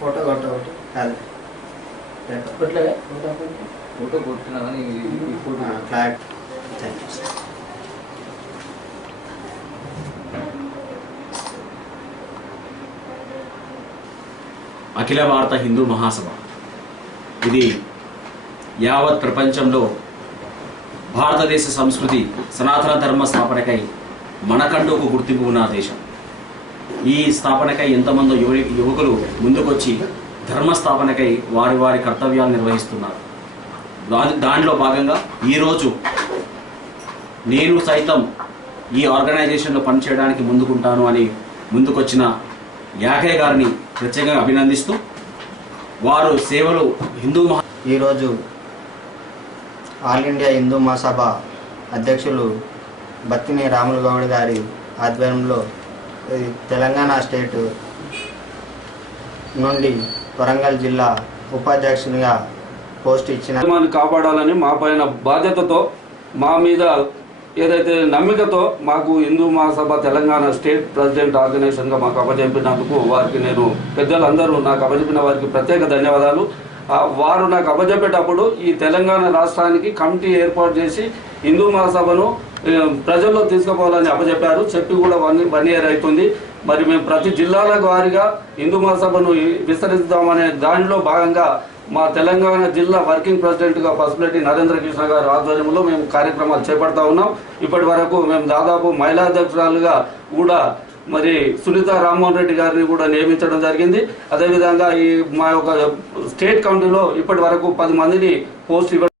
Photo కొట్ట ఒకటి కాదు. కొట్టలేదా? ఫోటో కొట్టినా కానీ photo flat. Thank you. Sir Akhil Bharat Hindu Mahasabha. ఇది యావత్ ప్రపంచంలో భారతదేశ సంస్కృతి సనాతన ధర్మ స్థాపనకై మనకంటూ ఒక గుర్తింపు ఉన్న దేశం. ఈ స్థాపనకై ఎంతమంది యువ యువకులు ముందుకొచ్చి ధర్మ స్థాపనకై వారి వారి కర్తవ్యాలు నిర్వహిస్తున్నారు. దానిలో భాగంగా ఈరోజు నేను సైతం ఈ ఆర్గనైజేషన్లో పనిచేయడానికి ముందుకుంటాను అని ముందుకొచ్చిన యాకయ్య గారిని ప్రత్యేకంగా అభినందిస్తూ వారు సేవలు హిందూ మహా ఈరోజు ఆల్ ఇండియా హిందూ మహాసభ అధ్యక్షులు బత్తిని రాములు గౌడ్ గారి ఆధ్వర్యంలో తెలంగాణ స్టేట్ నుండి వరంగల్ జిల్లా ఉపాధ్యక్షునిగా పోస్ట్ ఇచ్చిన కాపాడాలని మా పైన బాధ్యతతో మా మీద ఏదైతే నమ్మికతో మాకు హిందూ మహాసభ తెలంగాణ స్టేట్ ప్రెసిడెంట్ ఆర్గనైజేషన్గా మాకు అప్పజెప్పినందుకు వారికి నేను పెద్దలందరూ నాకు అప్పజెప్పిన వారికి ప్రత్యేక ధన్యవాదాలు. వారు నాకు అప్పజెప్పేటప్పుడు ఈ తెలంగాణ రాష్ట్రానికి కమిటీ ఏర్పాటు చేసి హిందూ మహాసభను ప్రజల్లో తీసుకుపోవాలని అప్పచెప్పారు. చెప్పి కూడా వన్ వన్ ఇయర్ అవుతుంది. మరి మేము ప్రతి జిల్లాల వారిగా హిందూ మహాసభను విస్తరిద్దామనే దానిలో భాగంగా మా తెలంగాణ జిల్లా వర్కింగ్ ప్రెసిడెంట్గా పసుపులెట్టి నరేంద్ర కృష్ణ గారు ఆధ్వర్యంలో మేము కార్యక్రమాలు చేపడతా ఉన్నాం. ఇప్పటి వరకు మేము దాదాపు మహిళా అధ్యక్షురాలుగా కూడా మరి సునీత రామ్మోహన్ రెడ్డి గారిని కూడా నియమించడం జరిగింది. అదేవిధంగా ఈ మా యొక్క స్టేట్ కౌంటీలో ఇప్పటి వరకు పది మందిని పోస్ట్ ఇవ్వడం